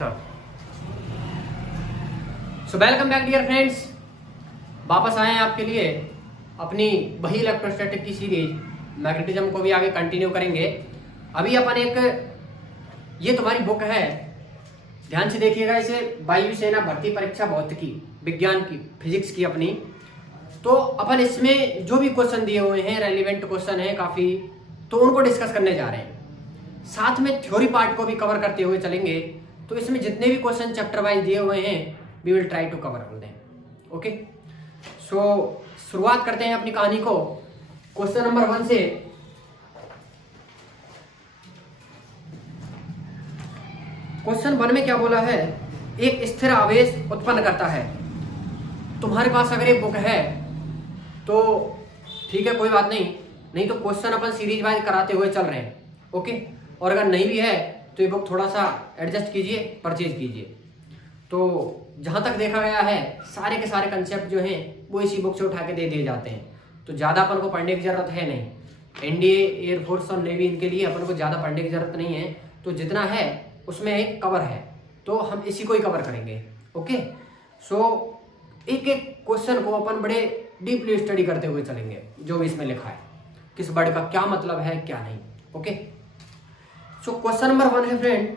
सो welcome back dear friends. वापस आए हैं आपके लिए अपनी वही इलेक्ट्रोस्टैटिक की सीरीज मैग्नेटिज्म को भी आगे कंटिन्यू करेंगे। अभी अपन ये तुम्हारी बुक है, ध्यान से देखिएगा इसे, वायुसेना भर्ती परीक्षा भौतिकी विज्ञान की फिजिक्स की अपनी। तो अपन इसमें जो भी क्वेश्चन दिए हुए हैं रेलिवेंट क्वेश्चन है काफी, तो उनको डिस्कस करने जा रहे हैं। साथ में थ्योरी पार्ट को भी कवर करते हुए चलेंगे। तो इसमें जितने भी क्वेश्चन चैप्टर वाइज दिए हुए हैं we will try to cover all them. Okay, so शुरुआत करते हैं अपनी कहानी को क्वेश्चन नंबर 1 से। क्वेश्चन 1 में क्या बोला है, एक स्थिर आवेश उत्पन्न करता है। तुम्हारे पास अगर एक बुक है तो ठीक है, कोई बात नहीं तो क्वेश्चन अपन सीरीज वाइज कराते हुए चल रहे हैं। ओके, और अगर नहीं भी है तो ये बुक थोड़ा सा एडजस्ट कीजिए, परचेज कीजिए। तो जहां तक देखा गया है सारे के सारे कंसेप्ट जो हैं वो इसी बुक से उठा के दे दिए जाते हैं, तो ज़्यादा अपन को पढ़ने की जरूरत है नहीं। एनडीए, एयरफोर्स और नेवी इनके लिए अपन को ज़्यादा पढ़ने की जरूरत नहीं है। तो जितना है उसमें एक कवर है, तो हम इसी को ही कवर करेंगे। ओके, सो एक एक क्वेश्चन को अपन बड़े डीपली स्टडी करते हुए चलेंगे, जो भी इसमें लिखा है, किस वर्ड का क्या मतलब है क्या नहीं। ओके, सो क्वेश्चन नंबर 1 है फ्रेंड,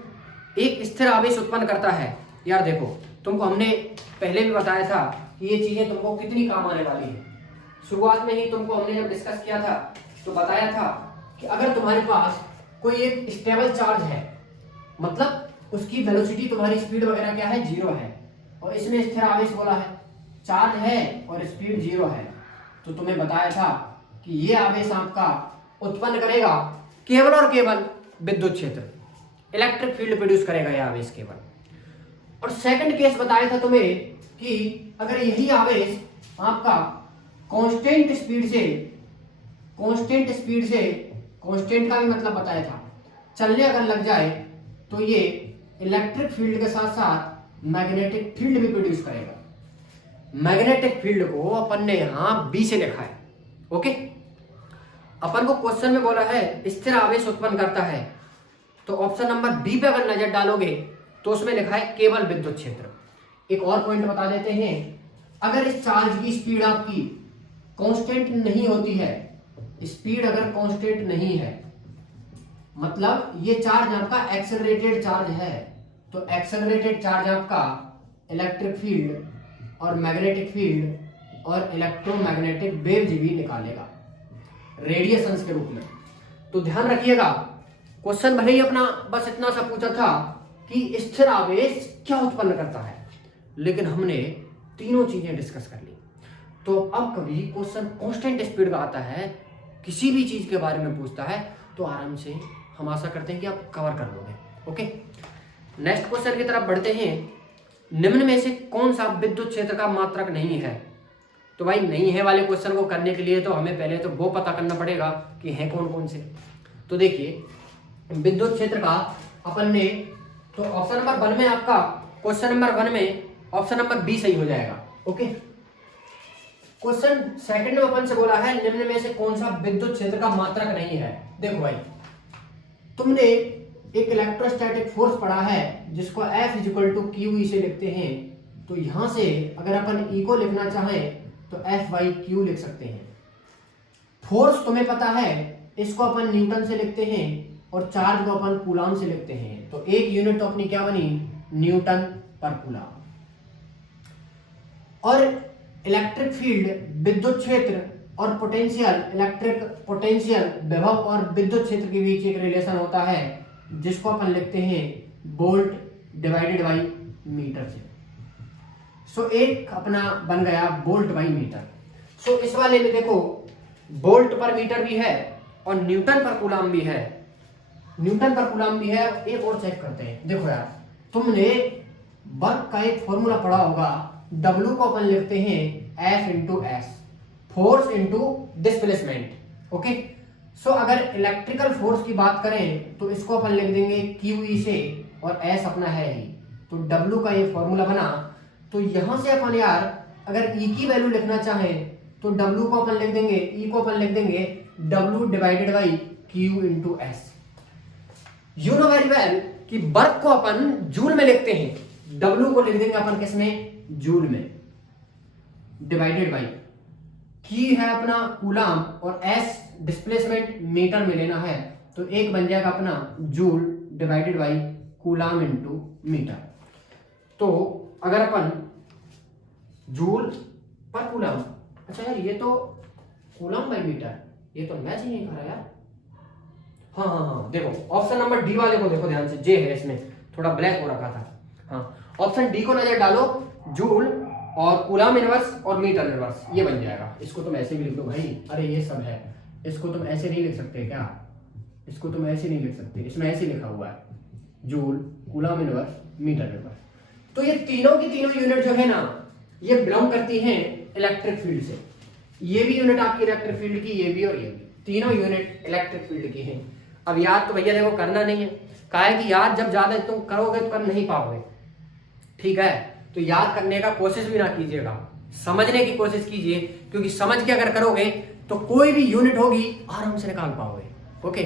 एक स्थिर आवेश उत्पन्न करता है। यार देखो, तुमको हमने पहले भी बताया था कि ये चीजें तुमको कितनी काम आने वाली है। शुरुआत में ही तुमको हमने जब डिस्कस किया था तो बताया था कि अगर तुम्हारे पास कोई एक स्टेबल चार्ज है, मतलब उसकी वेलोसिटी तुम्हारी स्पीड वगैरह क्या है, 0 है, और इसमें स्थिर आवेश बोला है, चार्ज है और स्पीड 0 है, तो तुम्हें बताया था कि ये आवेश आपका उत्पन्न करेगा केवल और केवल विद्युत क्षेत्र, इलेक्ट्रिक फील्ड प्रोड्यूस करेगा यह आवेश केवल। और सेकंड केस बताया था तुम्हें कि अगर यही आवेश आपका कांस्टेंट कांस्टेंट का भी मतलब बताया था, चलने अगर लग जाए तो ये इलेक्ट्रिक फील्ड के साथ साथ मैग्नेटिक फील्ड भी प्रोड्यूस करेगा। मैग्नेटिक फील्ड को अपन ने यहां बी से लिखा है। ओके, अपन को क्वेश्चन में बोला है स्थिर आवेश उत्पन्न करता है, तो ऑप्शन नंबर बी पे अगर नजर डालोगे तो उसमें लिखा है केवल विद्युत क्षेत्र। एक और पॉइंट बता देते हैं, अगर इस चार्ज की स्पीड आपकी कांस्टेंट नहीं होती है, स्पीड अगर कांस्टेंट नहीं है, मतलब ये चार्ज आपका एक्सेलरेटेड चार्ज है, तो एक्सेलरेटेड चार्ज आपका इलेक्ट्रिक फील्ड और मैग्नेटिक फील्ड और इलेक्ट्रोमैग्नेटिक वेव्स भी निकालेगा रेडिएशंस के रूप में। तो ध्यान रखिएगा, क्वेश्चन भले ही अपना बस इतना सा पूछा था कि स्थिर आवेश क्या उत्पन्न करता है, लेकिन हमने तीनों चीजें डिस्कस कर ली। तो अब कभी क्वेश्चन कांस्टेंट स्पीड का आता है, किसी भी चीज के बारे में पूछता है, तो आराम से हम आशा करते हैं कि आप कवर कर लोगे। ओके, नेक्स्ट क्वेश्चन की तरफ बढ़ते हैं। निम्न में से कौन सा विद्युत क्षेत्र का मात्रक नहीं है? तो भाई नहीं है वाले क्वेश्चन को करने के लिए तो हमें पहले तो वो पता करना पड़ेगा कि है कौन कौन से। तो देखिए, विद्युत क्षेत्र का अपन ने, तो ऑप्शन नंबर 1 में आपका, क्वेश्चन नंबर 1 में ऑप्शन नंबर बी सही हो जाएगा। ओके, क्वेश्चन सेकंड में अपन से बोला है निम्न में से कौन सा विद्युत क्षेत्र का मात्रक नहीं है। देखो भाई, तुमने एक इलेक्ट्रोस्टैटिक फोर्स पढ़ा है जिसको F = QE से लिखते हैं, तो यहां से अगर अपन E को लिखना चाहें तो F/Q लिख सकते हैं। फोर्स तुम्हें पता है, इसको अपन न्यूटन से लिखते हैं और चार्ज को अपन कूलम से लिखते हैं, तो एक यूनिट तो अपनी क्या बनी, न्यूटन पर कूलम। और इलेक्ट्रिक फील्ड, विद्युत क्षेत्र और पोटेंशियल, इलेक्ट्रिक पोटेंशियल, विभव और विद्युत क्षेत्र के बीच एक रिलेशन होता है जिसको अपन लिखते हैं वोल्ट डिवाइडेड बाई मीटर से। सो एक अपना बन गया वोल्ट बाई मीटर। सो इस वाले में देखो, वोल्ट पर मीटर भी है और न्यूटन पर कूलम भी है, न्यूटन पर कूलम भी है। एक और चेक करते हैं। देखो यार, तुमने वर्क का एक फॉर्मूला पढ़ा होगा, W को अपन लिखते हैं F × S, force into displacement. Okay, so अगर इलेक्ट्रिकल फोर्स की बात करें तो इसको अपन लिख देंगे QE से, और S अपना है ही, तो W का ये फॉर्मूला बना। तो यहां से अपन यार अगर E की वैल्यू लिखना चाहें तो W को अपन लिख देंगे, E को अपन लिख देंगे W/Q × S। You know very well कि वर्क को अपन जूल में लिखते हैं, W को लिख देंगे अपन किसमें, जूल में, डिवाइडेड बाई की है अपना कूलाम और S डिस्प्लेसमेंट मीटर में लेना है, तो एक बन जाएगा अपना joule divided by coulomb into metre. तो अगर अपन जूल पर कूलाम, अच्छा यार ये तो कूलाम बाई मीटर, ये तो मैच ही नहीं कर रहा यार। हाँ, देखो ऑप्शन नंबर डी वाले को देखो ध्यान से, जे है इसमें थोड़ा ब्लैक हो रखा था। हाँ, ऑप्शन डी को नजर डालो, जूल और कूलाम इनवर्स और मीटर इनवर्स, ये बन जाएगा। इसको तुम ऐसे भी लिख दो भाई, अरे ये सब है, इसको तुम ऐसे नहीं लिख सकते क्या, इसको तुम ऐसे नहीं लिख सकते, इसमें ऐसे लिखा हुआ है joule, coulomb inverse, metre inverse. तो ये तीनों की तीनों यूनिट जो है ना, ये बिलोंग करती हैं इलेक्ट्रिक फील्ड से। ये भी यूनिट आपकी इलेक्ट्रिक फील्ड की, ये भी और ये भी, तीनों यूनिट इलेक्ट्रिक फील्ड की हैं। अब याद तो भैया देखो करना नहीं है, कहा है कि याद जब ज्यादा तुम करोगे तो कर नहीं पाओगे, ठीक है। तो याद करने का कोशिश भी ना कीजिएगा, समझने की कोशिश कीजिए, क्योंकि समझ के अगर करोगे तो कोई भी यूनिट होगी आराम से निकाल पाओगे। ओके,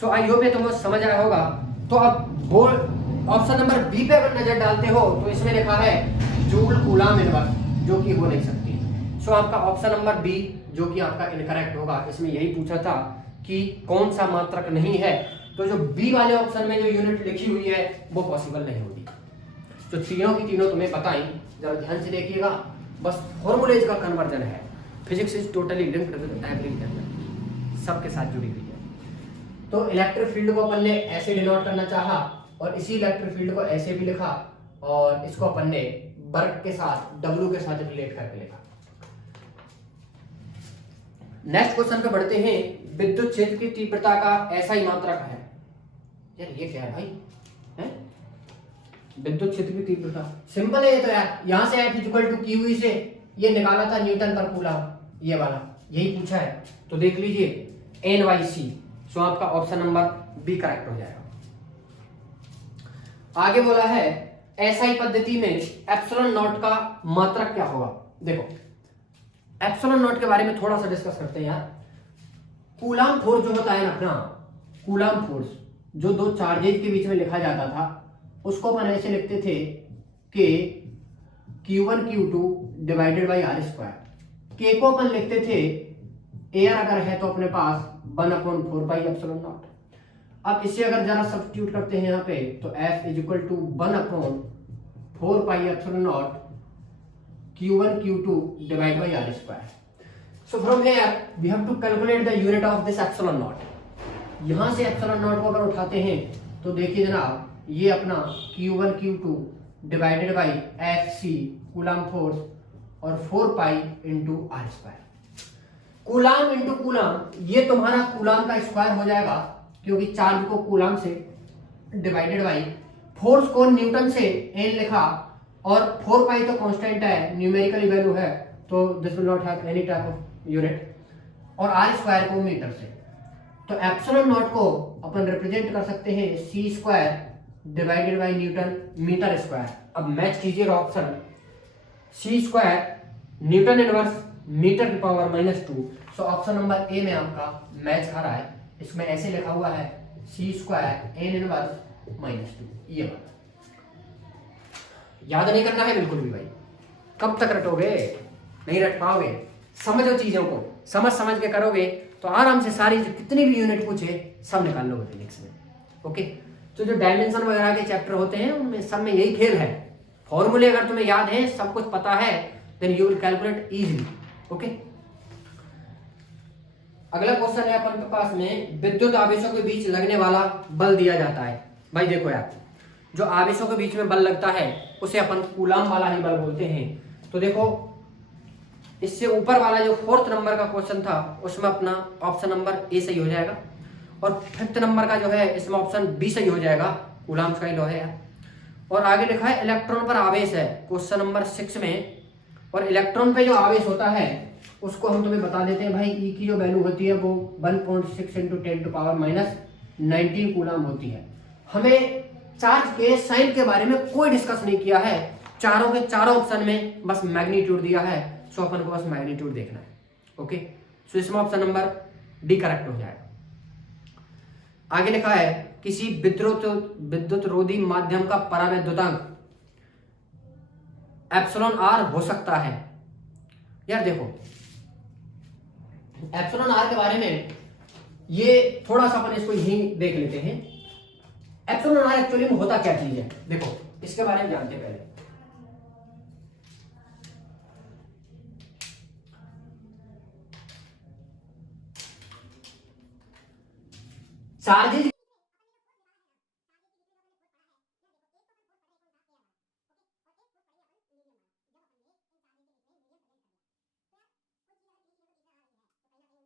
सो आई होप ये तुमको समझ आया होगा। तो अब बोर्ड ऑप्शन नंबर बी पे अगर नजर डालते हो तो इसमें लिखा है जूल कूलाम इनवर्स, जो कि हो नहीं सकती। सो आपका ऑप्शन नंबर बी जो कि आपका इनकरेक्ट होगा। इसमें यही पूछा था कि कौन सा मात्रक नहीं है, तो जो बी वाले ऑप्शन में जो यूनिट लिखी हुई है वो पॉसिबल नहीं होगी। तो तीनों की तीनों तुम्हें बताई, जरा ध्यान से देखिएगा, बस फॉर्मूलेज का कन्वर्जन है। Physics is totally linked with everything, सबके साथ जुड़ी हुई है। तो इलेक्ट्रिक फील्ड को अपन ने ऐसे डिनोट करना चाहा और इसी इलेक्ट्रिक फील्ड को ऐसे भी लिखा, और इसको अपन ने वर्क के साथ, W के साथ रिलेट करके लिखा। नेक्स्ट क्वेश्चन पे बढ़ते हैं। विद्युत क्षेत्र की तीव्रता का ऐसा ही मात्रक है, यार ये क्या है भाई, है विद्युत क्षेत्र की तीव्रता, सिंपल है ये तो यार, यहां से F इक्वल टू क्यू से ये निकाला था न्यूटन पर कूलम, ये वाला यही पूछा है। तो देख लीजिए NYC, सो आपका ऑप्शन नंबर बी करेक्ट हो जाएगा। आगे बोला है SI पद्धति में एप्सिलॉन नॉट का मात्रक क्या होगा। देखो एप्सिलॉन नॉट के बारे में थोड़ा सा डिस्कस करते हैं यार। कूलाम फोर्स जो होता है ना अपना, कूलाम फोर्स जो दो चार्जेज के बीच में लिखा जाता था, उसको अपन ऐसे लिखते थे कि Q1 Q2 divided by R square. के को अपन लिखते थे, एयर अगर है तो अपने पास 1/4 पाई एप्सिलॉन नॉट। अब इसे अगर जरा सब्स्टिट्यूट करते हैं यहाँ पे, तो F is equal to 1/4 pi epsilon naught Q1 Q2 divided by R square. So from here we have to calculate the unit of this epsilon naught. यहां से epsilon naught को अगर उठाते हैं तो देखिए जनाब, ये अपना Q1 Q2 divided by FC coulomb force और 4 pi into R square. Coulomb into coulomb, ये तुम्हारा कूलाम का स्क्वायर हो जाएगा, क्योंकि चार्ज को कूलाम से डिवाइडेड बाई फोर्स को न्यूटन से N लिखा, और 4 पाई तो कांस्टेंट है, न्यूमेरिकली वैल्यू है, तो this will not have any type of unit, और R स्क्वायर को मीटर से। तो एप्सिलॉन नॉट को अपन रिप्रेजेंट कर सकते हैं C square divided by newton metre square. अब मैच कीजिएगा option, C square newton inverse metre की power -2। So option number A में आपका मैच आ रहा है। इसमें ऐसे लिखा हुआ है C स्क्वायर N इनवर्स -2, ये वाला याद नहीं करना है बिल्कुल भी भाई, कब तक रटोगे, नहीं रट पाओगे। समझो चीजों को, समझ के करोगे तो आराम से सारी जो कितनी भी यूनिट पूछे सब निकाल लोगे फिजिक्स में। ओके, तो जो डायमेंशन वगैरह के चैप्टर होते हैं उनमें सब में यही खेल है। फॉर्मूले अगर तुम्हें याद है, सब कुछ पता है, then you will calculate easily. Okay, अगला क्वेश्चन है अपन के पास में, विद्युत आवेशों के बीच लगने वाला बल दिया जाता है। भाई देखो यार, जो आवेशों के बीच में बल लगता है उसे अपन कूलाम वाला ही बल बोलते हैं। तो देखो इससे ऊपर वाला जो 4th नंबर का क्वेश्चन था उसमें अपना ऑप्शन नंबर ए सही हो जाएगा, और 5th नंबर का जो है इसमें ऑप्शन बी सही हो जाएगा, कूलाम का ही लॉ है। और आगे लिखा है इलेक्ट्रॉन पर आवेश है क्वेश्चन नंबर 6 में, और इलेक्ट्रॉन पे जो आवेश होता है उसको हम तुम्हें बता देते हैं भाई, ई की जो वैल्यू होती है वो 1.6 × 10⁻⁻19 कूलाम होती है। हमें चार्ज के साइन के बारे में कोई डिस्कस नहीं किया है, चारों के चारों ऑप्शन में बस मैग्नीट्यूड दिया है, सो अपन को बस मैग्नीट्यूड देखना है। ओके, सो इसमें ऑप्शन नंबर डी करेक्ट हो जाएगा। आगे लिखा है किसी विद्युत रोधी माध्यम का परावैद्युतांक एप्सिलॉन आर हो सकता है। यार देखो एप्सिलॉन आर के बारे में ये थोड़ा सा अपन इसको यही देख लेते हैं। एप्सिलॉन आर एक्चुअली में होता क्या चीज है, देखो इसके बारे में जानते हैं पहले। चार्जेज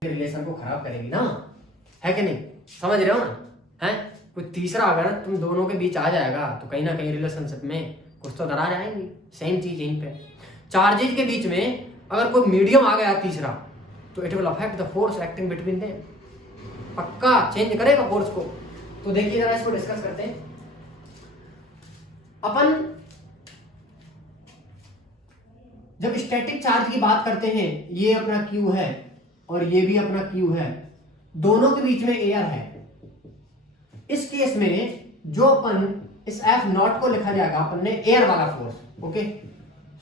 रिलेशन को खराब करेगी ना, है कि नहीं, समझ रहे हो ना, है कोई तीसरा अगर तुम दोनों के बीच आ जाएगा तो कहीं ना कहीं रिलेशनशिप में कुछ तो दरार आएंगी। सेम चीज यहीं पे चार्जेज के बीच में अगर कोई मीडियम आ गया तीसरा तो it will affect the force acting between them, पक्का चेंज करेगा फोर्स को। तो देखिए जरा इसको डिस्कस करते हैं अपन। जब स्टैटिक चार्ज की बात करते हैं, ये अपना Q है और ये भी अपना Q है, दोनों के बीच में एयर है। इस केस में जो अपन इस F नॉट को लिखा जाएगा अपन ने एयर वाला फोर्स, ओके।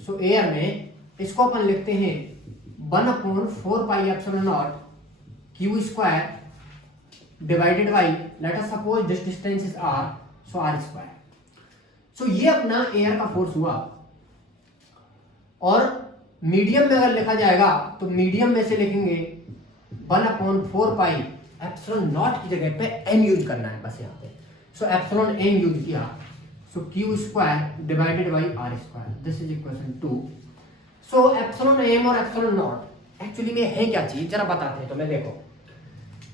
सो एयर में इसको अपन लिखते हैं 1/4 pi epsilon naught Q square divided by, let us suppose this distance is r, so r square. So ये अपना एयर का फोर्स हुआ। और मीडियम में अगर लिखा जाएगा तो मीडियम में से लिखेंगे 1/4 पाई एप्सिलॉन नॉट की जगह पे m यूज करना है बस यहाँ पे। सो एप्सिलॉन m यूज किया, सो Q square divided by r square, this is equation 2। So epsilon m और एप्सिलॉन नॉट एक्चुअली में है क्या चीज, जरा बताते हैं। तो मैं देखो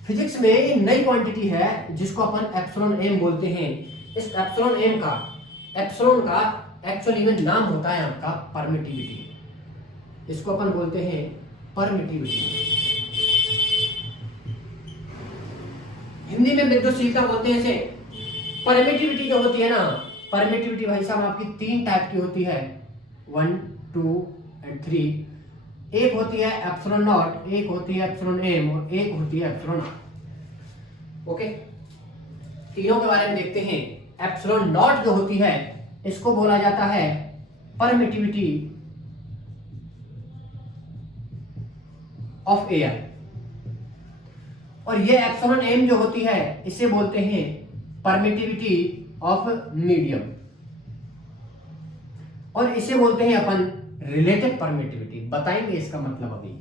फिजिक्स में एक नई क्वांटिटी है जिसको अपन एप्सिलॉन m बोलते हैं। इस एप्सिलॉन m का, एप्सिलॉन का एक्चुअली में नाम होता है आपका परमिटिविटी। इसको अपन बोलते हैं परमिटिविटी, हिंदी में विद्युतशीलता बोलते हैं इसे। परमिटिविटी जो होती है ना, परमिटिविटी भाई साहब आपकी 3 टाइप की होती है, 1, 2 एंड 3। एक होती है एप्सिलॉन नॉट, एक होती है एप्सिलॉन m और एक होती है एप्सिलॉन r, ओके। तीनों के बारे में देखते हैं। एप्सिलॉन नॉट जो होती है इसको बोला जाता है परमिटिविटी ऑफ एयर, और ये एप्सिलॉन m जो होती है इसे बोलते हैं परमिटिविटी ऑफ मीडियम, और इसे बोलते हैं अपन रिलेटिव परमिटिविटी। बताएंगे इसका मतलब अभी,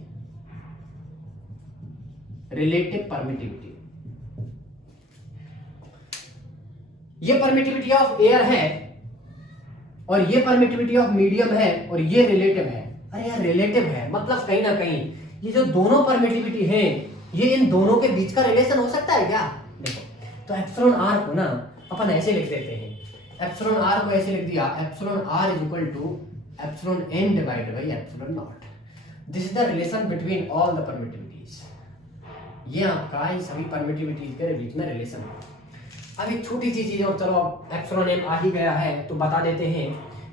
रिलेटिव परमिटिविटी। ये परमिटिविटी ऑफ एयर है और ये परमिटिविटी ऑफ मीडियम है और ये रिलेटिव है। अरे यार रिलेटिव है मतलब कहीं ना कहीं ये जो दोनों परमिटिविटी है ये इन दोनों के बीच का रिलेशन हो सकता है क्या? देखो तो एप्सिलॉन आर को ना अपन ऐसे लिख देते हैं, एप्सिलॉन आर को ऐसे लिख दिया, epsilon r is equal to epsilon m divided by epsilon naught. This is the relation between all the permittivities. ये आपका इन सभी परमिटिविटीज के बीच में रिलेशन है। अब एक छोटी सी चीज और, चलो अब एप्सिलॉन m आ ही गया है तो बता देते हैं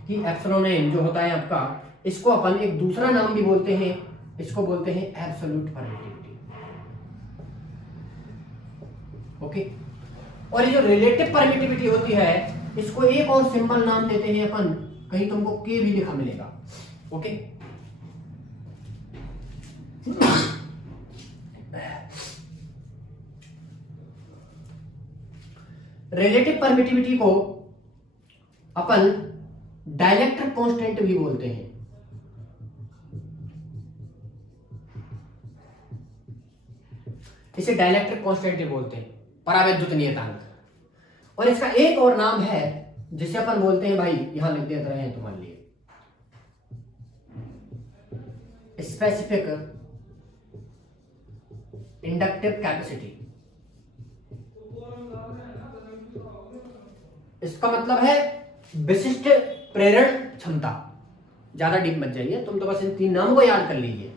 कि एप्सिलॉन m जो होता है आपका, इसको अपन एक दूसरा नाम भी बोलते हैं, इसको बोलते हैं एब्सोल्यूट परमिटिविटी, ओके। और ये जो रिलेटिव परमिटिविटी होती है इसको एक और सिंपल नाम देते हैं अपन, कहीं तुमको के भी लिखा मिलेगा, ओके। रिलेटिव परमिटिविटी को अपन डाइलेक्ट्रिक कांस्टेंट भी बोलते हैं। इसे डाइलेक्ट्रिक कांस्टेंट भी बोलते हैं, परावैद्युत नियतांक। और इसका एक और नाम है जिसे अपन बोलते हैं, भाई यहां लिख देते रहे हैं तुम्हारे लिए, स्पेसिफिक इंडक्टिव कैपेसिटी। इसका मतलब है विशिष्ट प्रेरण क्षमता। ज्यादा डीप मत जाइए, तुम तो बस इन 3 नामों को याद कर लीजिए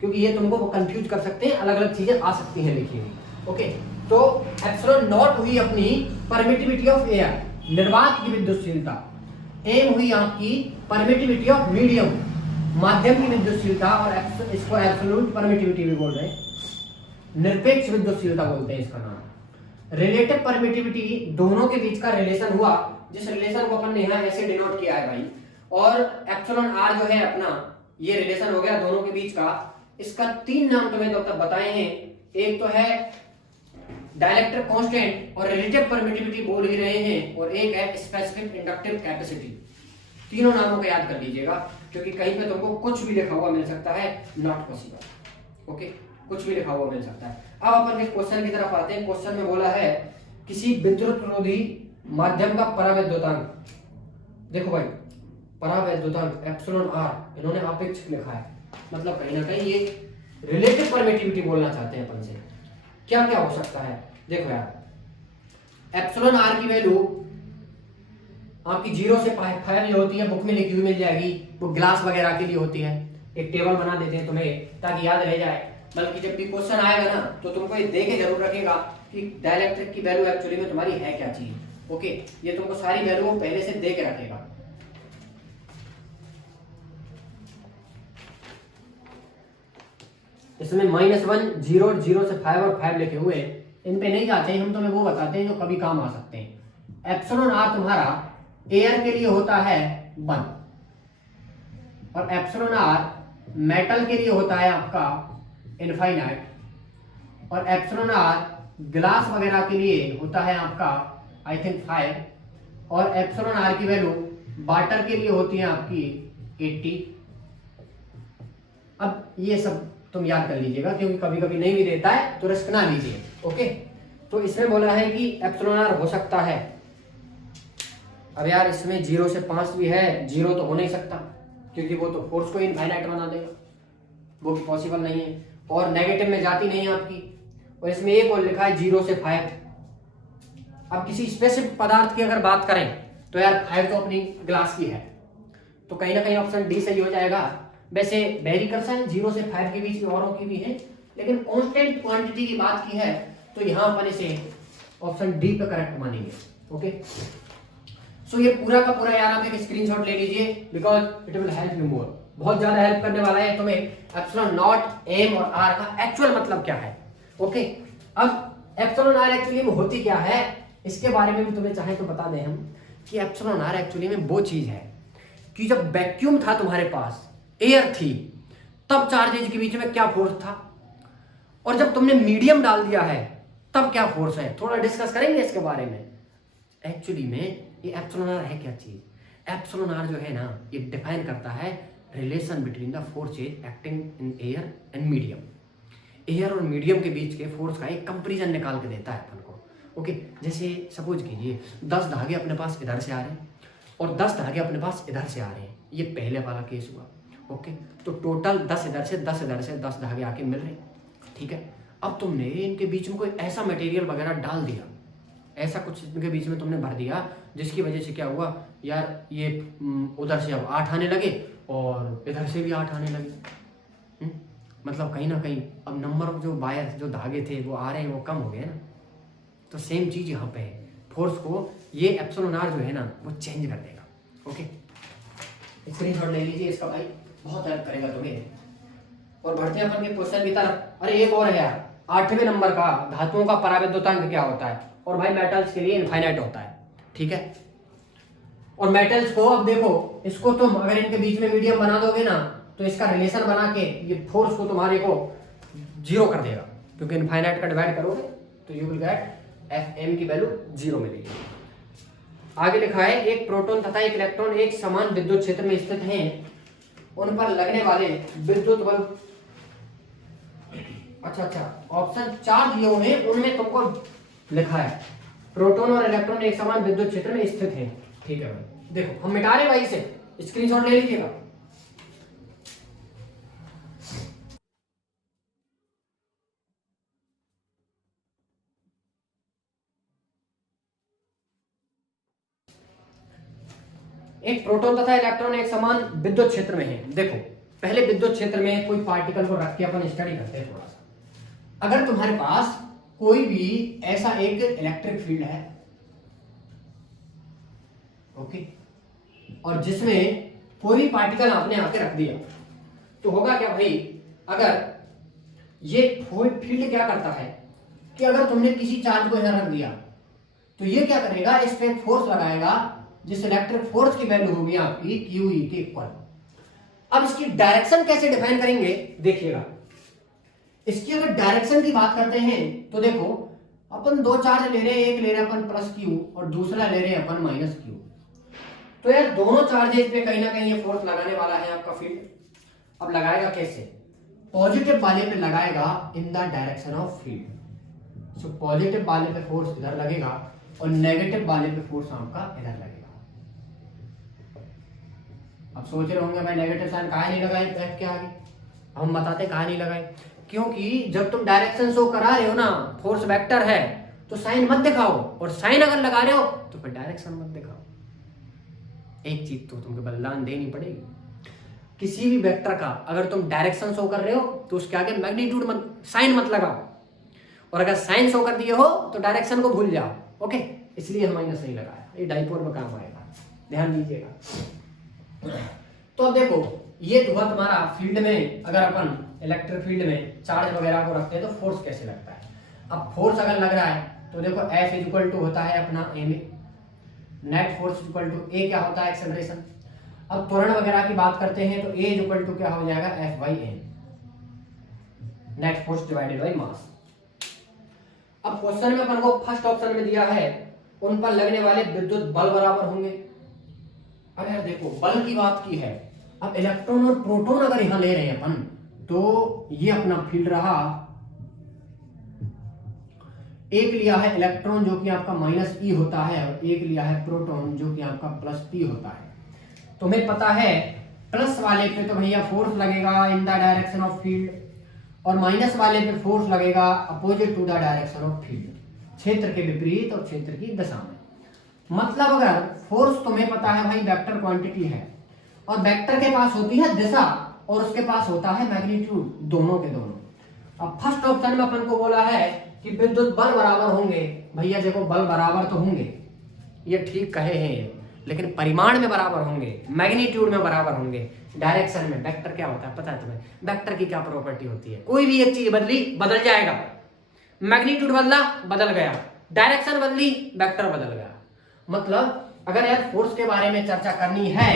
क्योंकि ये तुमको कंफ्यूज कर सकते हैं, अलग अलग चीजें आ सकती हैं लिखी हुई, ओके। तो एप्सिलॉन नॉट हुई अपनी परमिटिविटी ऑफ एयर, निर्वात की विद्युतशीलता। एम हुई आपकी परमिटिविटी ऑफ मीडियम, माध्यम की विद्युतशीलता, और इसको एब्सोल्यूट परमिटिविटी भी बोल रहे हैं, निरपेक्ष विद्युतशीलता बोलते हैं इसका नाम। रिलेटिव परमिटिविटी दोनों के बीच का रिलेशन हुआ, जिस रिलेशन को अपन ने यहाँ ऐसे डिनोट किया है भाई, और एप्सिलॉन आर जो है अपना ये रिलेशन हो गया दोनों के बीच का। इसका 3 नाम तुम्हें तो तब बताए हैं, एक तो है डाइलेक्ट्रिक कांस्टेंट और रिलेटिव परमिटिविटी बोल ही रहे हैं, और एक है स्पेसिफिक इंडक्टिव कैपेसिटी। तीनों नामों को याद कर लीजिएगा, क्योंकि कहीं पे तुमको कुछ भी लिखा हुआ मिल सकता है, नॉट पॉसिबल। ओके, कुछ भी लिखा हुआ मिल सकता है। अब अपन इस क्वेश्चन की तरफ आते हैं। क्वेश्चन में बोला है किसी विद्युतरोधी माध्यम का परावैद्युतांक, देखो भाई परावैद्युतांक एप्सिलॉन आर इन्होंने अपेक्षित लिखा है, मतलब कहीं ना कहीं ये रिलेटिव परमिटिविटी बोलना चाहते हैं अपन से। क्या क्या हो सकता है, देखो यार एप्सिलॉन आर की वैल्यू आपकी 0 से 5 जो होती है बुक में लिखी हुई मिल जाएगी, वो ग्लास वगैरह के लिए होती है। एक टेबल बना देते हैं तुम्हें ताकि याद रह जाए, बल्कि जब भी क्वेश्चन आएगा ना तो तुमको ये दे के जरूर रखेगा कि डाइलेक्ट्रिक की वैल्यू एक्चुअली में तुम्हारी है क्या चीज। ओके, ये तुमको सारी वैल्यू पहले से दे के रखेगा। इसमें -1, 0, 0 से 5 और 5 लिखे हुए, इन पे नहीं जाते हैं, हम तुम्हें वो बताते हैं जो कभी काम आ सकते हैं। एप्सिलॉन आर तुम्हारा एयर के लिए होता है 1, और एप्सिलॉन आर मेटल के लिए होता है आपका इनफाइनाइट, और एप्सिलॉन आर ग्लास वगैरह के लिए होता है आपका आई थिंक 5, और एप्सिलॉन आर की वैल्यू वाटर के लिए होती है आपकी 80। अब ये सब तुम याद कर लीजिएगा, क्योंकि कभी कभी नहीं भी देता है तो रिस्क ना लीजिए। ओके, तो इसमें बोला है कि एप्सिलॉन आर हो सकता है, अब यार इसमें 0 से 5 भी है, 0 तो हो नहीं सकता क्योंकि वो तो फोर्स को इनफाइनाइट बना देगा, वो भी पॉसिबल नहीं है, और नेगेटिव में जाती नहीं है आपकी। और इसमें एक और लिखा है 0 से 5। अब किसी स्पेसिफिक पदार्थ की अगर बात करें तो यार 5 तो अपनी ग्लास की है, तो कहीं ना कहीं ऑप्शन डी सही हो जाएगा। वैसे वेरी कर सकते 0 से 5 के बीच औरों की भी है, लेकिन कांस्टेंट क्वांटिटी की बात की है तो यहां अपन इसे ऑप्शन डी पे करेक्ट मानेंगे। ओके, सो ये पूरा का पूरा यार आप एक स्क्रीनशॉट ले लीजिए, because it will help you more, बहुत ज्यादा हेल्प करने वाला है तुम्हें एप्सिलॉन नॉट, एम और आर का एक्चुअल मतलब क्या है। ओके, अब एप्सिलॉन आर एक्चुअली में होती क्या है इसके बारे में भी तुम्हें चाहे तो बता दें हम, कि एप्सिलॉन आर एक्चुअली में वो चीज है कि जब वैक्यूम था तुम्हारे पास, एयर थी, तब चार्जेज के बीच में क्या फोर्स था, और जब तुमने मीडियम डाल दिया है तब क्या फोर्स है, थोड़ा डिस्कस करेंगे इसके बारे में। एक्चुअली में ये एप्सिलॉन आर है क्या चीज, एप्सिलॉन आर जो है ना ये डिफाइन करता है relation between the forces acting in air and medium. Air और मीडियम के बीच के फोर्स का एक कंपैरिजन निकाल के देता है अपन को। ओके, जैसे सपोज कीजिए 10 धागे अपने पास इधर से आ रहे हैं और 10 धागे अपने पास इधर से आ रहे हैं, ये पहले वाला केस हुआ। ओके, तो टोटल 10 इधर से 10 इधर से 10 धागे आके मिल रहे हैं, ठीक है। अब तुमने इनके बीच में कोई ऐसा मटेरियल वगैरह डाल दिया, ऐसा कुछ इनके बीच में तुमने भर दिया जिसकी वजह से क्या हुआ यार, ये उधर से अब 8 आने लगे और इधर से भी 8 आने लगे। मतलब कहीं ना कहीं अब नंबर ऑफ जो वायर जो धागे थे वो आ रहे हैं वो कम हो गए ना। तो सेम चीज यहाँ पे है, फोर्स को ये एप्सिलॉन आर जो है ना वो चेंज कर देगा। ओके, स्क्रीनशॉट ले लीजिए इसका भाई, बहुत हेल्प करेगा तुम्हें। और बढ़ते हैं अपन के क्वेश्चन की तरफ। अरे एक और है यार, 8वें नंबर का, धातुओं का परावैद्युतांक क्या होता है, और भाई मेटल्स के लिए इनफाइनाइट होता है, ठीक है। और मेटल्स को अब देखो, इसको तुम अगर इनके बीच में मीडियम बना दोगे ना तो इसका रिलेशन बना के ये फोर्स को तुम्हारे को 0 कर देगा, क्योंकि इनफाइनाइट का डिवाइड करोगे तो you will get F M की वैल्यू 0 मिलेगी। आगे लिखा है एक प्रोटॉन तथा एक इलेक्ट्रॉन एक समान विद्युत क्षेत्र में स्थित हैं, उन पर लगने वाले विद्युत बल, अच्छा ऑप्शन 4 दिए हुए हैं उनमें तुमको लिखा है प्रोटॉन और इलेक्ट्रॉन एक समान विद्युत क्षेत्र में स्थित हैं, ठीक है भाई। देखो हम मिटा रहे भाई से, स्क्रीनशॉट ले लीजिएगा। एक प्रोटॉन तथा इलेक्ट्रॉन एक समान विद्युत क्षेत्र में है। देखो पहले विद्युत क्षेत्र में कोई पार्टिकल को रख के अपन स्टडी करते हैं थोड़ा सा। अगर तुम्हारे पास कोई भी ऐसा एक इलेक्ट्रिक फील्ड है, ओके, और जिसमें कोई भी पार्टिकल आपने आके रख दिया, तो होगा क्या भाई, अगर ये फील्ड क्या करता है, कि अगर तुमने किसी चार्ज को इधर रख दिया तो ये क्या करेगा, इस पे फोर्स लगाएगा, जिस इलेक्ट्रिक फोर्स की वैल्यू होगी आपकी QE के इक्वल। अब इसकी डायरेक्शन कैसे डिफाइन करेंगे देखिएगा। इसकी अगर डायरेक्शन की बात करते हैं तो देखो, अपन दो चार्ज ले रहे हैं, एक ले रहे हैं अपन प्लस Q और दूसरा ले रहे हैं अपन माइनस Q। तो यार दोनों चार्जेस पे कहीं ना कहीं ये फोर्स लगाने वाला है आपका फील्ड। अब लगाएगा कैसे, पॉजिटिव वाले पे लगाएगा इन the direction of field. So positive वाले पे फोर्स इधर लगेगा और नेगेटिव वाले पे फोर्स आपका इधर लगेगा। अब सोच रहे होंगे भाई नेगेटिव साइन काहे नहीं लगाए F के आगे, हम बताते काहे नहीं लगाए, क्योंकि जब तुम डायरेक्शन शो करा रहे हो ना, फोर्स वेक्टर है तो साइन मत दिखाओ, और साइन अगर लगा रहे हो तो फिर डायरेक्शन मत दिखाओ। एक चीज तो तुमको बलिदान देनी पड़ेगी, किसी भी वेक्टर का अगर तुम डायरेक्शन शो कर रहे हो तो उसके आगे मैग्नीट्यूड मत, साइन मत लगाओ, और अगर साइन शो कर दिए हो तो डायरेक्शन को भूल जाओ। ओके, इसलिए हम माइनस नहीं लगाया, ये डाइपोल में काम आएगा, ध्यान दीजिएगा। तो अब देखो, ये हुआ तुम्हारा फील्ड में, अगर अपन इलेक्ट्रिक फील्ड में चार्ज वगैरह को रखते हैं तो फोर्स कैसे लगता है। अब फोर्स अगर लग रहा है तो देखो F इक्वल टू होता है अपना A में, net force equal to A क्या होता है, एक्सेलरेशन। अब त्वरण वगैरह की बात करते हैं तो A इक्वल टू क्या हो जाएगा, F/n, net force divided by mass. अब क्वेश्चन में अपन को फर्स्ट ऑप्शन में दिया है उन पर लगने वाले विद्युत बल बराबर होंगे। अब यार देखो, बल की बात की है, अब इलेक्ट्रॉन और प्रोटॉन अगर यहां ले रहे हैं अपन, तो ये अपना फील्ड रहा, एक लिया है इलेक्ट्रॉन जो कि आपका -E होता है, और एक लिया है प्रोटॉन जो कि आपका +P होता है। तुम्हें पता है प्लस वाले पे तो भैया फोर्स लगेगा in the direction of field, और माइनस वाले पे फोर्स लगेगा opposite to the direction of field, क्षेत्र के विपरीत और क्षेत्र की दिशा में। मतलब अगर फोर्स तुम्हें पता है भाई वेक्टर क्वांटिटी है, और वेक्टर के पास होती है दिशा और उसके पास होता है मैग्नीट्यूड, दोनों के दोनों। अब फर्स्ट ऑप्शन में अपन को बोला है कि विद्युत बल बराबर होंगे। भैया देखो, बल बराबर तो होंगे, ये ठीक कहे हैं, लेकिन परिमाण में बराबर होंगे, मैग्नीट्यूड में बराबर होंगे। डायरेक्शन में वेक्टर क्या होता है पता है तुम्हें, वेक्टर की क्या प्रॉपर्टी होती है, कोई भी एक चीज बदली बदल जाएगा, मैग्नीट्यूड बदला बदल गया, डायरेक्शन बदली वेक्टर बदल गया। मतलब अगर यार फोर्स के बारे में चर्चा करनी है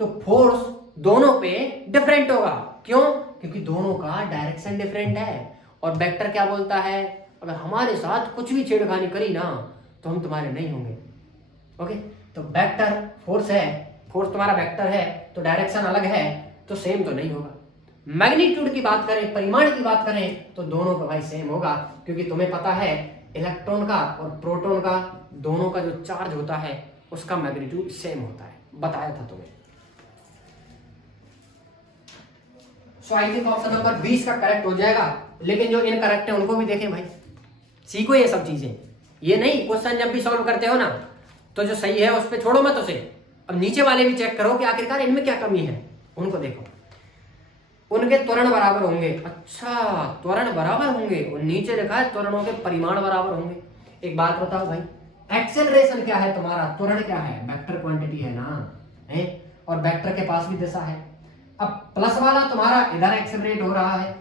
तो फोर्स दोनों पे डिफरेंट होगा। क्यों? क्योंकि दोनों का डायरेक्शन डिफरेंट है। और वेक्टर क्या बोलता है, अगर हमारे साथ कुछ भी छेड़खानी करी ना तो हम तुम्हारे नहीं होंगे। ओके, तो वेक्टर फोर्स है, फोर्स तुम्हारा वेक्टर है तो डायरेक्शन अलग है तो सेम तो नहीं होगा। मैग्नीट्यूड की बात करें, परिमाण की बात करें तो दोनों का भाई सेम होगा, क्योंकि तुम्हें पता है इलेक्ट्रॉन का और प्रोटॉन का दोनों का जो चार्ज होता है उसका मैग्नीट्यूड सेम होता है, बताया था तुम्हें। सो आई थिंक ऑप्शन नंबर 20 का करेक्ट हो जाएगा, लेकिन जो इनकरेक्ट है उनको भी देखें भाई, सीखो ये सब चीजें। ये नहीं क्वेश्चन जब भी सॉल्व करते हो ना तो जो सही है उस पर छोड़ो मत उसे, अब नीचे वाले भी चेक करो कि आखिरकार इनमें क्या कमी है, उनको देखो। उनके त्वरण बराबर होंगे, अच्छा त्वरण बराबर होंगे, और नीचे लिखा है त्वरणों के परिमाण बराबर होंगे। एक बात बताओ भाई, एक्सेलरेशन क्या है तुम्हारा, त्वरण क्या है, वेक्टर क्वांटिटी है ना, है, और वेक्टर के पास भी दिशा है। अब प्लस वाला तुम्हारा इधर एक्सेलरेट हो रहा है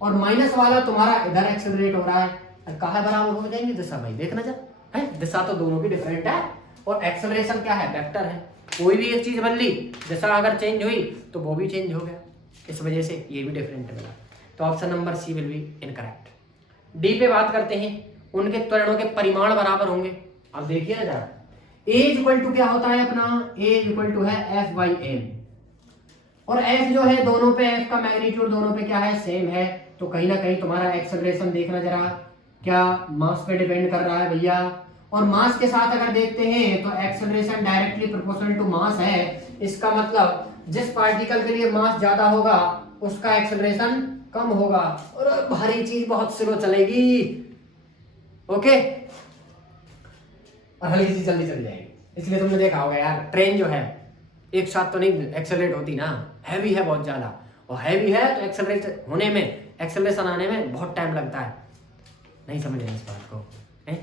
और माइनस वाला तुम्हारा इधर एक्सेलरेट हो रहा है, कहाँ बराबर हो जाएंगे दिशा भाई, देखना जरा है, दिशा तो दोनों की डिफरेंट है, और एक्सेलरेशन क्या है, वेक्टर है। कोई भी एक चीज बदली, दिशा अगर चेंज हुई तो वो भी चेंज हो गया, इस वजह से ये भी डिफरेंट मिला। तो option number C will be incorrect. D पे बात करते हैं, उनके त्वरणों के परिमाण बराबर होंगे। अब देखिए ना जरा, ए इक्वल टू क्या होता है अपना, ए इक्वल टू है F/n, और F जो है दोनों पे, F का मैग्नीट्यूड दोनों पे क्या है, सेम है। तो कहीं ना कहीं तुम्हारा एक्सेलरेशन देखना जरा, क्या मास पे डिपेंड कर रहा है भैया, और मास के साथ अगर देखते हैं तो acceleration directly proportional to mass है। इसका मतलब जिस पार्टिकल के लिए मास ज्यादा होगा उसका एक्सेलरेशन कम होगा, और भारी चीज बहुत स्लो चलेगी, ओके, और हल्की चीज जल्दी चल जाएगी। इसलिए तुमने देखा होगा यार, ट्रेन जो है एक साथ तो नहीं एक्सेलरेट होती ना, हैवी है बहुत ज्यादा, और हैवी है तो एक्सेलरेट होने में, एक्सेलरेशन आने में बहुत टाइम लगता है। नहीं समझ रहे इस बात को, है?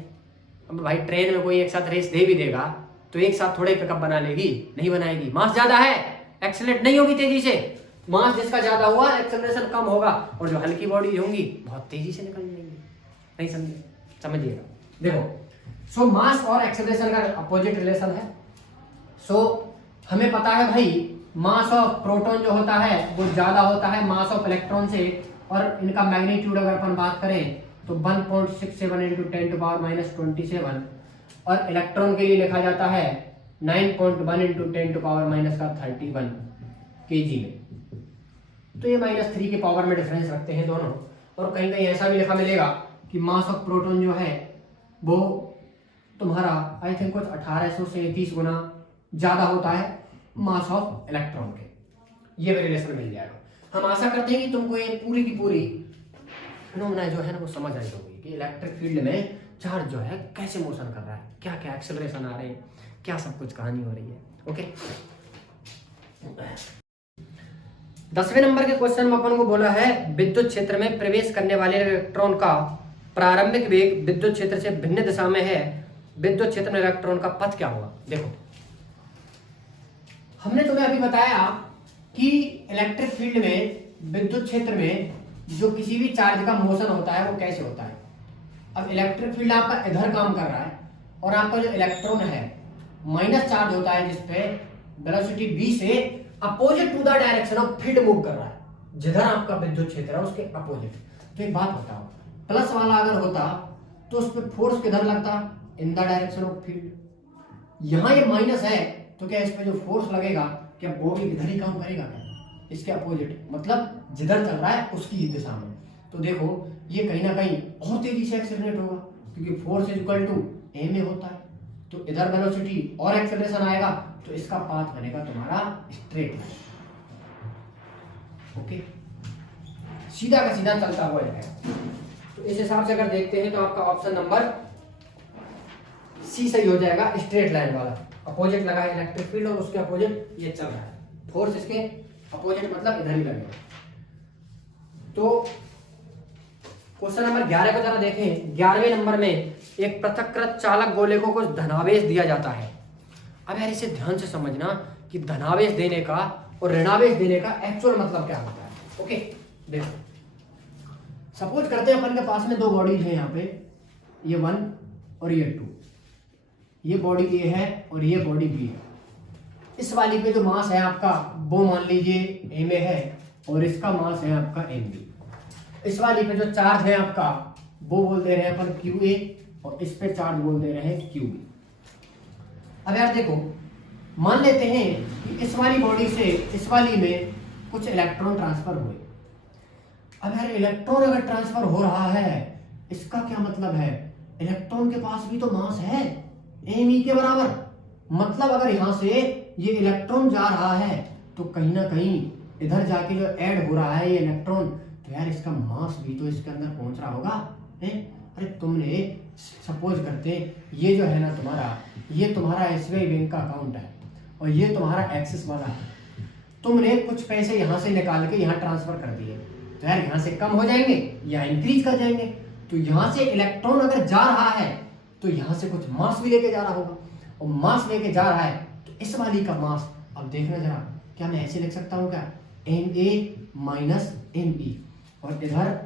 अब भाई ट्रेन में कोई एक साथ रेस दे भी देगा तो एक साथ थोड़े पिकअप बना लेगी, नहीं बनाएगी। मास ज्यादा है, एक्सेलरेट नहीं होगी तेजी से, मास जिसका ज्यादा हुआ एक्सेलरेशन कम होगा, और जो हल्की बॉडी होंगी बहुत तेजी से निकल जाएंगी। नहीं समझे? समझिएगा। देखो, सो मास और एक्सेलरेशन का अपोजिट रिलेशन है। सो हमें पता है भाई, मास ऑफ प्रोटॉन जो होता है वो ज्यादा होता है मास ऑफ इलेक्ट्रॉन से, और इनका मैग्नीट्यूड अगर अपन बात करें तो 1.67 इंटू 10 टू पावर माइनस 27, और इलेक्ट्रॉन के लिए लिखा जाता है 9.1 इंटू 10 टू पावर माइनस का 31 केजी में। तो ये -3 के पावर में डिफरेंस रखते हैं दोनों। और कहीं कहीं ऐसा भी लिखा मिलेगा कि मास ऑफ प्रोटॉन जो है वो तुम्हारा आई थिंक कुछ 1800 से 30 गुना ज्यादा होता है मास ऑफ इलेक्ट्रॉन के। ये भी रिलेशन मिल जाएगा। हम आशा करते हैं कि तुमको ये पूरी की पूरी फिनोमेना जो है ना वो समझ आई होगी कि इलेक्ट्रिक फील्ड में चार्ज जो है कैसे मोशन कर रहा है, क्या क्या एक्सेलरेशन आ रहे हैं, क्या सब कुछ कहानी हो रही है। ओके, 10वें नंबर के क्वेश्चन में अपन को बोला है विद्युत क्षेत्र में प्रवेश करने वाले इलेक्ट्रॉन का प्रारंभिक वेग विद्युत क्षेत्र से भिन्न दिशा में है, विद्युत क्षेत्र में इलेक्ट्रॉन का पथ क्या होगा। देखो, हमने तुम्हें अभी बताया कि इलेक्ट्रिक फील्ड में विद्युत क्षेत्र में जो किसी भी चार्ज का मोशन होता है वो कैसे होता है। अब इलेक्ट्रिक फील्ड आपका इधर काम कर रहा है और आपका जो इलेक्ट्रॉन है माइनस चार्ज होता है जिसपे वेलोसिटी v से opposite to the direction of field move कर रहा है, जिधर आपका विद्युत क्षेत्र है उसके अपोजिट। तो एक बात बताओ, प्लस वाला अगर होता तो उस पर फोर्स किधर लगता, इन द डायरेक्शन ऑफ फील्ड। यहां ये माइनस है तो क्या इस पे जो फोर्स लगेगा क्या वो भी इधर ही काम करेगा क्या, इसके अपोजिट, मतलब जिधर चल रहा है उसकी ही दिशा में। तो देखो ये कहीं ना कहीं और तेजी से एक्सेलरेट होगा क्योंकि फोर्स इज इक्वल टू ए में होता है। तो इधर वेलोसिटी और एक्सेलरेशन आएगा तो इसका पाथ बनेगा तुम्हारा स्ट्रेट लाइन। ओके, सीधा का सीधा चलता हुआ जाएगा। तो इस हिसाब से अगर देखते हैं तो आपका ऑप्शन नंबर सी सही हो जाएगा, स्ट्रेट लाइन वाला। अपोजिट लगा है इलेक्ट्रिक फील्ड और उसके अपोजिट ये चल रहा है, फोर्स इसके अपोजिट मतलब इधर ही लगेगा। तो क्वेश्चन नंबर 11 को जरा देखें। 11वें नंबर में एक पृथक्कृत चालक गोले को कुछ धनावेश दिया जाता है। अब यार इसे ध्यान से समझना कि धनावेश देने का और ऋणावेश देने का एक्चुअल मतलब क्या होता है। ओके, देखो सपोज करते हैं अपन के पास में दो बॉडीज है यहाँ पे, ये 1 और ये 2। ये बॉडी ए है और ये बॉडी बी है। इस वाली पे जो मास है आपका वो मान लीजिए ए में है और इसका मास है आपका एम बी। इस वाली पे जो चार्ज है आपका वो बोल दे रहे हैं अपन क्यू ए और इस पे चार्ज बोल दे रहे हैं क्यू बी। अब यार देखो, मान लेते हैं कि इस वाली बॉडी से इस वाली में कुछ इलेक्ट्रॉन ट्रांसफर हुए। अब यार इलेक्ट्रॉन अगर ट्रांसफर हो रहा है इसका क्या मतलब है, इलेक्ट्रॉन के पास भी तो मास है एम ई के बराबर। मतलब अगर यहां से ये इलेक्ट्रॉन जा रहा है तो कहीं ना कहीं इधर जाके जो ऐड हो रहा है ये इलेक्ट्रॉन, तो यार इसका मास भी तो इसके अंदर पहुंच रहा होगा है? अरे तुमने सपोज करते ये जो है ना तुम्हारा, ये तुम्हारा एसबीआई बैंक का अकाउंट है और ये तुम्हारा एक्सिस वाला है। तुमने कुछ पैसे यहां से निकाल के यहाँ ट्रांसफर कर दिए, तो यार यहाँ से कम हो जाएंगे या इंक्रीज कर जाएंगे। तो यहाँ से इलेक्ट्रॉन अगर जा रहा है तो यहाँ से कुछ मास भी लेके जा रहा होगा, और मास लेके जा रहा है तो इस वाली का मास, अब देखना जरा, क्या मैं ऐसे लिख सकता हूँ क्या, M A minus M E, और इधर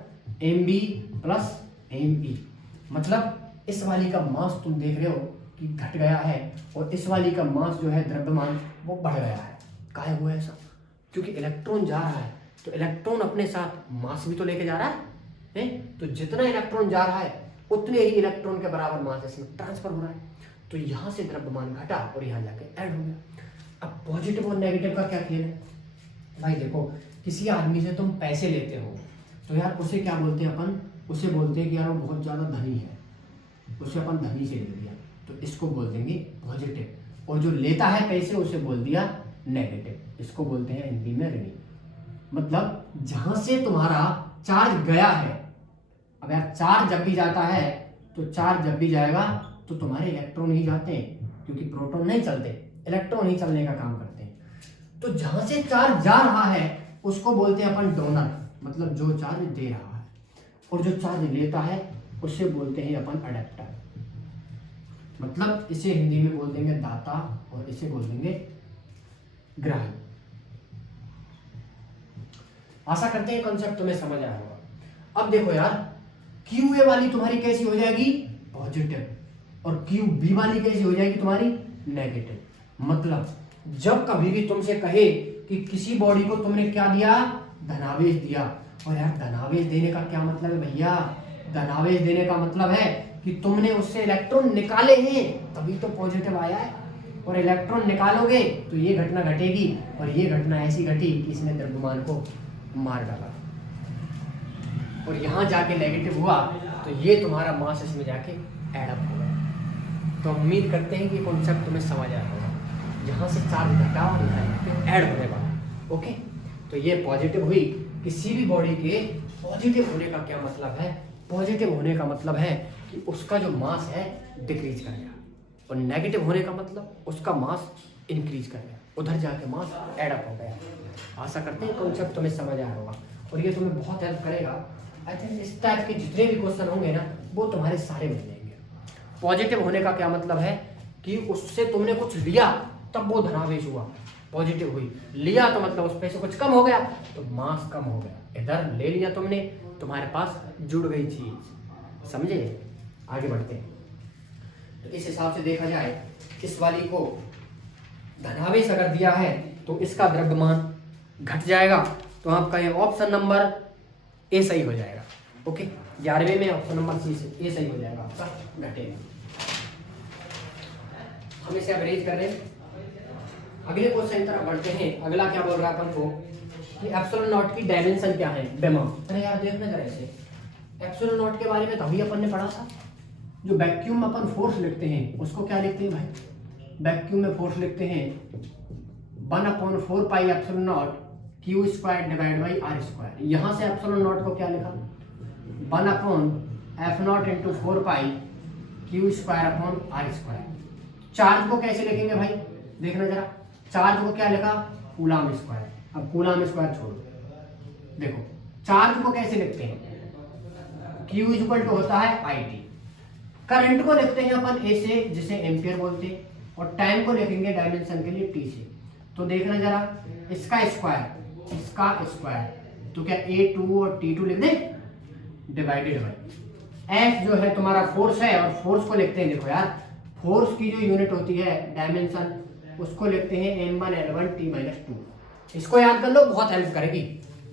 M B plus M E. मतलब इस वाली का मास तुम देख रहे हो कि घट गया है और इस वाली का मास जो है द्रव्यमान वो बढ़ गया है। काहे हुआ ऐसा, क्योंकि इलेक्ट्रॉन जा रहा है तो इलेक्ट्रॉन अपने साथ मास भी तो लेके जा रहा है? तो जितना इलेक्ट्रॉन जा रहा है उतने ही इलेक्ट्रॉन के बराबर मास इसमें ट्रांसफर हो रहा है। तो यहाँ से द्रव्यमान घटा और यहाँ जाके ऐड हो गया। अब पॉजिटिव और नेगेटिव का क्या खेल है भाई। देखो, किसी आदमी से तुम पैसे लेते हो तो यार उसे क्या बोलते हैं अपन, उसे बोलते हैं कि यार वो बहुत ज्यादा धनी है, उसे अपन धनी से ले लिया तो इसको बोल देंगे पॉजिटिव, और जो लेता है पैसे उसे बोल दिया नेगेटिव, इसको बोलते हैं हिंदी में ऋणी। मतलब जहां से तुम्हारा चार्ज गया है, अब यार चार्ज जब भी जाता है तो चार्ज जब भी जाएगा तो तुम्हारे इलेक्ट्रॉन ही जाते हैं, क्योंकि प्रोटॉन नहीं चलते, इलेक्ट्रॉन ही चलने का काम करते हैं। तो जहां से चार्ज जा रहा है उसको बोलते हैं अपन डोनर, मतलब जो चार्ज दे रहा है, और जो चार्ज लेता है उसे बोलते हैं अपन अडेप्टर। मतलब इसे हिंदी में बोल देंगे दाता और इसे बोल देंगे ग्राही। आशा करते हैं कॉन्सेप्ट तुम्हें समझ आया होगा। अब देखो यार, क्यू ए वाली तुम्हारी कैसी हो जाएगी, पॉजिटिव और क्यू बी वाली कैसी हो जाएगी तुम्हारी नेगेटिव। मतलब जब कभी भी तुमसे कहे कि किसी बॉडी को तुमने क्या दिया, धनावेश दिया, और यार धनावेश देने का क्या मतलब है भैया, धनावेश देने का मतलब है कि तुमने उससे इलेक्ट्रॉन निकाले हैं तभी तो पॉजिटिव आया है, और इलेक्ट्रॉन निकालोगे तो ये घटना घटेगी, और ये घटना ऐसी घटी कि इसने द्रव्यमान को मार डाला, और यहां जाके नेगेटिव हुआ तो ये तुम्हारा मास इसमें जाके ऐड अप हो गया। तो उम्मीद करते हैं कि कॉन्सेप्ट तुम्हें समझ आया होगा। यहाँ से चार्ज घटा और ऐड होने वाला। ओके, तो ये पॉजिटिव हुई। किसी भी बॉडी के पॉजिटिव होने का क्या मतलब है, पॉजिटिव होने का मतलब है कि उसका जो मास है डिक्रीज कर गया, और नेगेटिव होने का मतलब उसका मास इंक्रीज कर गया, उधर जाके मास ऐड अप हो गया। आशा करते हैं कॉन्सेप्ट तुम्हें समझ आया होगा, और ये तुम्हें बहुत हेल्प करेगा। आई थिंक इस टाइप के जितने भी क्वेश्चन होंगे ना वो तुम्हारे सारे मिल जाएंगे। पॉजिटिव होने का क्या मतलब है कि उससे तुमने कुछ लिया तब वो धनावेश हुआ, पॉजिटिव हुई। लिया तो मतलब उस पे से कुछ कम हो गया तो मास कम हो गया। इधर ले लिया तुमने, तुम्हारे पास जुड़ गई चीज। समझे? आगे बढ़ते हैं। तो इस हिसाब से देखा जाए, इस वाली को धनावेश अगर दिया है तो इसका द्रव्यमान घट जाएगा। तो आपका ये ऑप्शन नंबर ए सही हो जाएगा। ओके, 11वें में ऑप्शन नंबर सी से ए सही हो जाएगा आपका, घटेगा। हम इसे एवरेज कर रहे हैं। अगले क्वेश्चन की तरफ बढ़ते हैं। अगला क्या बोल रहा है अपन को कि एप्सिलॉन नॉट की डायमेंशन क्या है, बेमा। अरे यार देखना जरा इसे, एप्सिलॉन नॉट के बारे में तभी अपन ने पढ़ा था। जो वैक्यूम में अपन फोर्स लिखते हैं उसको क्या लिखते हैं भाई, वैक्यूम में फोर्स लिखते हैं 1/4 pi epsilon naught Q square divide by R square. यहां से एप्सिलॉन नॉट को क्या लिखा, 1/f0 into 4 pi Q square upon R square. Charge को कैसे लिखेंगे भाई, देखना जरा, चार्ज को क्या लिखा, कूलाम स्क्वायर। अब कूलाम स्क्वायर छोड़ो, देखो चार्ज को कैसे लिखते हैं, Q इक्वल टू होता है IT। करंट को लिखते हैं अपन A से, जिसे एम्पियर बोलते हैं, और टाइम को लिखेंगे डायमेंशन के लिए T से। तो देखना जरा, इसका स्क्वायर, इसका स्क्वायर, तो क्या A2 और T2 लिख दें, डिवाइडेड बाई F जो है तुम्हारा फोर्स है, और फोर्स को लिखते हैं, देखो यार फोर्स की जो यूनिट होती है डायमेंशन, उसको लिखते हैं m1L1T-2। इसको याद कर लो, बहुत हेल्प करेगी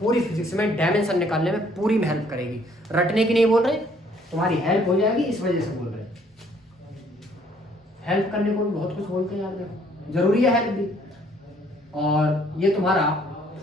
पूरी फिजिक्स में, डायमेंशन निकालने में पूरी में हेल्प करेगी। रटने की नहीं बोल रहे, तुम्हारी हेल्प हो जाएगी, इस वजह से बोल रहे। हेल्प करने को भी बहुत कुछ बोलते हैं यार, देखो जरूरी है हेल्प भी। और ये तुम्हारा